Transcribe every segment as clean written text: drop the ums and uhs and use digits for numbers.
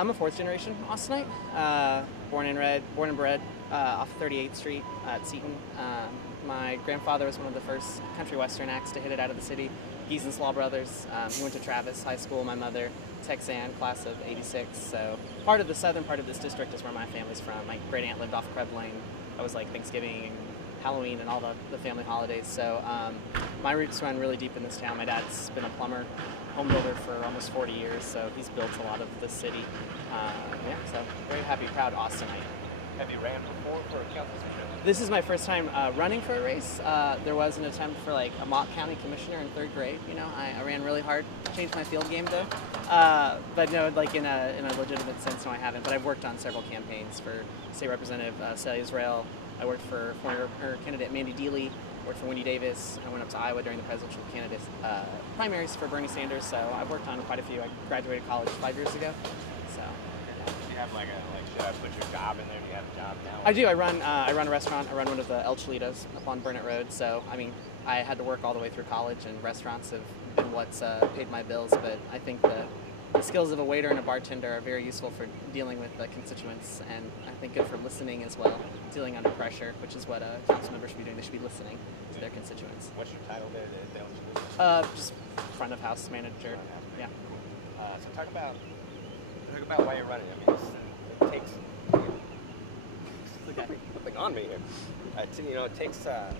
I'm a fourth generation Austinite, born and bred off 38th Street at Seton. My grandfather was one of the first country western acts to hit it out of the city. Geese and Slaw Brothers. He went to Travis High School. My mother, Texan, class of '86. So part of the southern part of this district is where my family's from. My great aunt lived off Krebs Lane. That was like Thanksgiving and Halloween and all the family holidays. So my roots run really deep in this town. My dad's been a plumber, home builder for almost 40 years, so he's built a lot of the city. Yeah, so very happy, proud Austinite. Have you ran before for a council position? This is my first time running for a race. There was an attempt for like a mock county commissioner in third grade. You know, I ran really hard. Changed my field game though. But no, like in a legitimate sense, no, I haven't. But I've worked on several campaigns for State Representative Celia Israel. I worked for former candidate Mandy Dealey. Worked for Wendy Davis. I went up to Iowa during the presidential candidate primaries for Bernie Sanders. So I've worked on quite a few. I graduated college 5 years ago. So. Do you have should I put your job in there? Do you have a job now? I do. I run a restaurant. I run one of the El Cholitos up on Burnett Road. So I mean, I had to work all the way through college, and restaurants have been what's paid my bills. But I think the skills of a waiter and a bartender are very useful for dealing with the constituents, and I think good for listening as well, dealing under pressure, which is what council members should be doing. They should be listening to their constituents. What's your title there at the El Cholitos? Just front of house manager. Yeah. So talk about why you're running. I mean, it takes something on me here. It takes a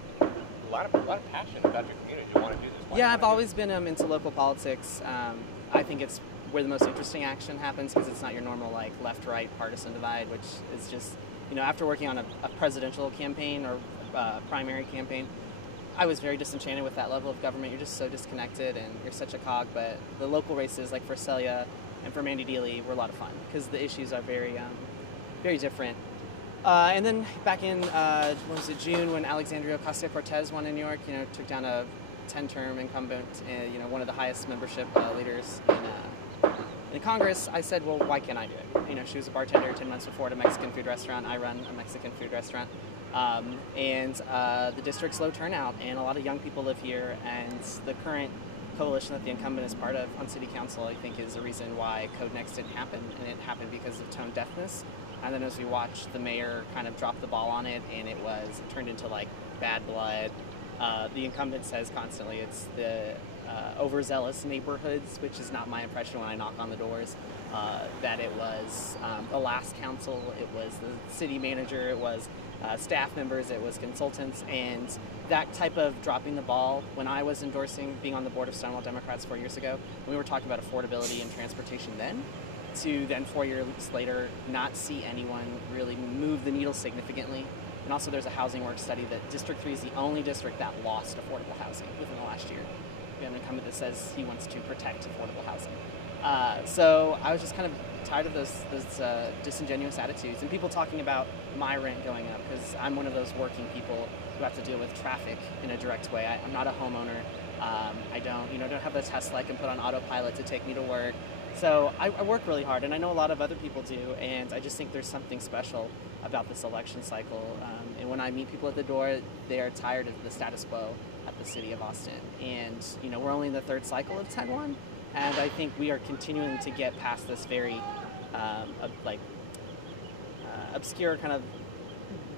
lot of passion about your community. You want to do this. Yeah, I've always been into local politics. I think it's where the most interesting action happens because it's not your normal like left-right partisan divide, which is just, after working on a presidential campaign or primary campaign, I was very disenchanted with that level of government. You're just so disconnected and you're such a cog. But the local races like for Celia and for Mandy Dealey were a lot of fun because the issues are very, very different. And then back in, June when Alexandria Ocasio-Cortez won in New York, took down a 10-term incumbent, one of the highest membership leaders in Congress, I said, well, why can't I do it? She was a bartender 10 months before at a Mexican food restaurant. I run a Mexican food restaurant. And the district's low turnout, and a lot of young people live here, and the current coalition that the incumbent is part of on city council, I think, is the reason why Code Next didn't happen, and it happened because of tone deafness. And then as we watched the mayor kind of drop the ball on it, and it turned into like bad blood. The incumbent says constantly it's the overzealous neighborhoods, which is not my impression when I knock on the doors, that it was the last council, it was the city manager, it was staff members, it was consultants, and that type of dropping the ball. When I was endorsing being on the board of Stonewall Democrats 4 years ago, we were talking about affordability and transportation then, to then 4 years later not see anyone really move the needle significantly. And also there's a housing work study that District 3 is the only district that lost affordable housing within the last year. We have an incumbent that says he wants to protect affordable housing. So I was just kind of tired of those disingenuous attitudes and people talking about my rent going up, because I'm one of those working people who have to deal with traffic in a direct way. I'm not a homeowner. I don't have the Tesla I can put on autopilot to take me to work. So I work really hard, and I know a lot of other people do, and I just think there's something special about this election cycle. And when I meet people at the door, they are tired of the status quo at the city of Austin. And, we're only in the third cycle of 10-1, and I think we are continuing to get past this very, obscure kind of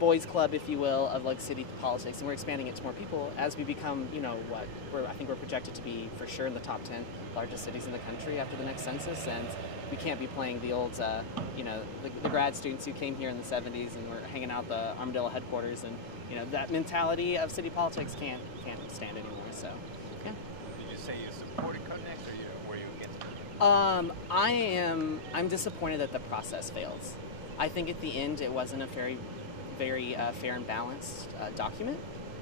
boys club, if you will, of like city politics, and we're expanding it to more people as we become, I think we're projected to be for sure in the top 10 largest cities in the country after the next census, and we can't be playing the old, the grad students who came here in the 70s and were hanging out the Armadillo headquarters, and that mentality of city politics can't stand anymore. So, yeah. Did you say you supported Code Next, or were you against it? I'm disappointed that the process fails. I think at the end it wasn't a very fair and balanced document,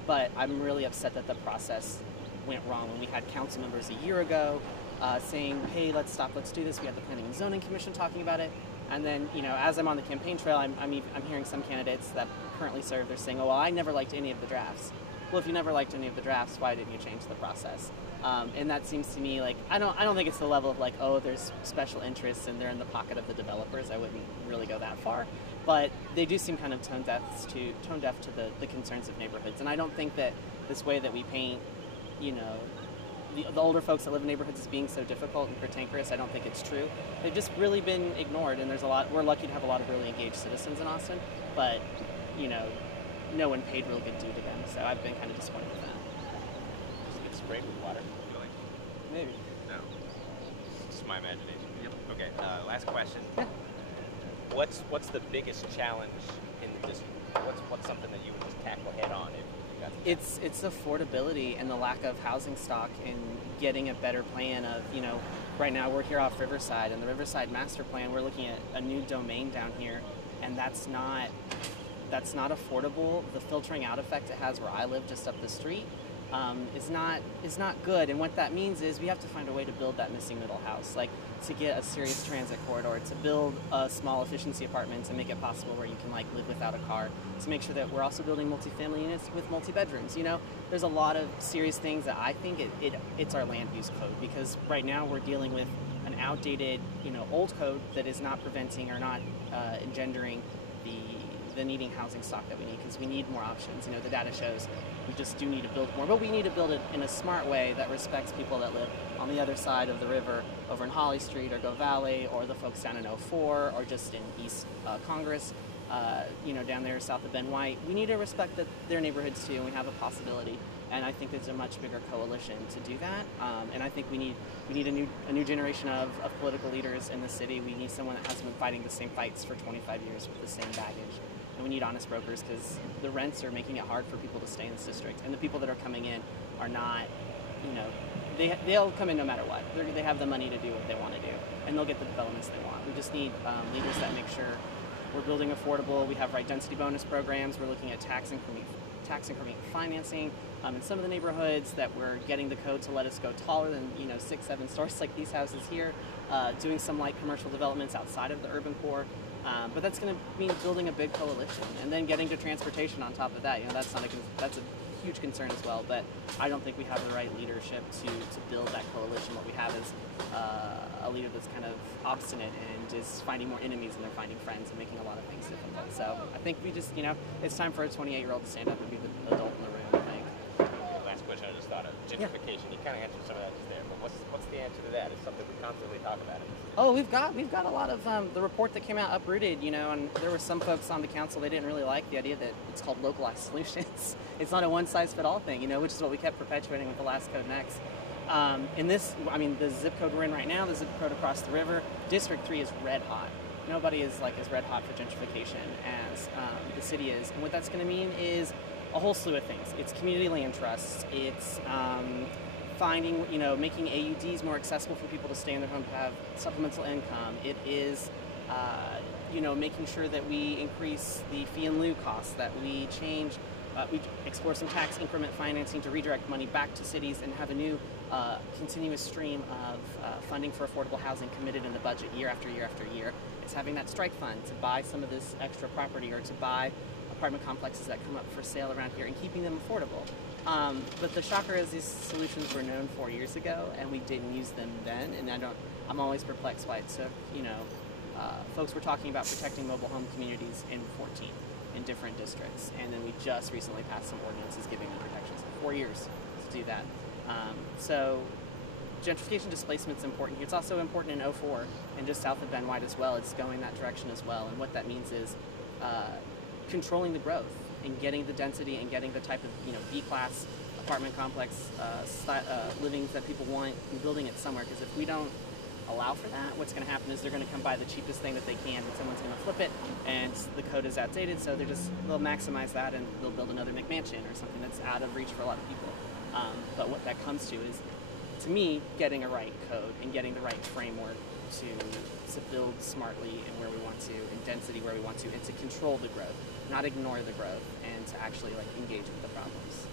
but I'm really upset that the process went wrong when we had council members a year ago saying, hey, let's do this. We had the Planning and Zoning Commission talking about it. And then, as I'm on the campaign trail, I'm hearing some candidates that currently serve, they're saying, oh, well, I never liked any of the drafts. Well, if you never liked any of the drafts, why didn't you change the process? And that seems to me like, I don't think it's the level of like, oh, there's special interests and they're in the pocket of the developers. I wouldn't really go that far. But they do seem kind of tone deaf to the concerns of neighborhoods. And I don't think that this way that we paint, the older folks that live in neighborhoods as being so difficult and cantankerous. I don't think it's true. They've just really been ignored, and we're lucky to have a lot of really engaged citizens in Austin, but, no one paid real good due to them, so I've been kind of disappointed with that. Just get sprayed with water. Maybe. No. It's just my imagination. Yep. Okay, last question. Yeah. What's the biggest challenge in the district? What's something that you would just tackle head on if you got the chance? It's affordability and the lack of housing stock and getting a better plan of, right now we're here off Riverside, and the Riverside master plan, we're looking at a new domain down here, and that's not affordable. The filtering out effect it has where I live just up the street is not good. And what that means is we have to find a way to build that missing middle house, like to get a serious transit corridor, to build a small efficiency apartment to make it possible where you can live without a car, to make sure that we're also building multifamily units with multi-bedrooms. There's a lot of serious things that I think it's our land use code, because right now we're dealing with an outdated, old code that is not preventing or not engendering the needing housing stock that we need, because we need more options. The data shows we just do need to build more, but we need to build it in a smart way that respects people that live on the other side of the river, over in Holly Street or Go Valley, or the folks down in 04, or just in East Congress, down there south of Ben White. We need to respect their neighborhoods too, and we have a possibility. And I think there's a much bigger coalition to do that. And I think we need a new generation of political leaders in the city. We need someone that hasn't been fighting the same fights for 25 years with the same baggage. And we need honest brokers, because the rents are making it hard for people to stay in this district. And the people that are coming in are not, they'll come in no matter what. They have the money to do what they want to do, and they'll get the developments they want. We just need leaders that make sure we're building affordable. We have right density bonus programs. We're looking at tax increment financing in some of the neighborhoods, that we're getting the code to let us go taller than 6-7 stories like these houses here, doing some light commercial developments outside of the urban core. But that's going to mean building a big coalition, and then getting to transportation on top of that. That's a huge concern as well. But I don't think we have the right leadership to build that coalition. What we have is a leader that's kind of obstinate and is finding more enemies than they're finding friends, and making a lot of things difficult. So I think we just, it's time for a 28-year-old to stand up and be the adult in the room, I think. Last question I just thought of. Gentrification. Yeah. You kind of answered some of that just there, but what's the answer to that? It's something we constantly talk about. Oh, we've got a lot of the report that came out, Uprooted, and there were some folks on the council, they didn't really like the idea that it's called localized solutions. It's not a one-size-fit-all thing, which is what we kept perpetuating with the last code next. In this, the zip code we're in right now, the zip code across the river, District 3 is red hot. Nobody is as red hot for gentrification as the city is. And what that's going to mean is a whole slew of things. It's community land trusts. It's finding, making AUDs more accessible for people to stay in their home to have supplemental income. It is, making sure that we increase the fee and lieu costs, that we change, we explore some tax increment financing to redirect money back to cities and have a new continuous stream of funding for affordable housing committed in the budget year after year after year. It's having that strike fund to buy some of this extra property, or to buy apartment complexes that come up for sale around here, and keeping them affordable. But the shocker is these solutions were known 4 years ago, and we didn't use them then. And I'm always perplexed why it took, folks were talking about protecting mobile home communities in 14 in different districts, and then we just recently passed some ordinances giving them protections for 4 years to do that. So gentrification displacement is important here. It's also important in 04 and just south of Ben White as well. It's going that direction as well, and what that means is controlling the growth and getting the density and getting the type of B-class apartment complex livings that people want, and building it somewhere. Because if we don't allow for that, what's going to happen is they're going to come buy the cheapest thing that they can, and someone's going to flip it, and the code is outdated, so they'll maximize that, and they'll build another McMansion or something that's out of reach for a lot of people. But what that comes to is, to me, getting a right code and getting the right framework to build smartly and where we want to, and density where we want to, and to control the growth, not ignore the growth, and to actually engage with the problems.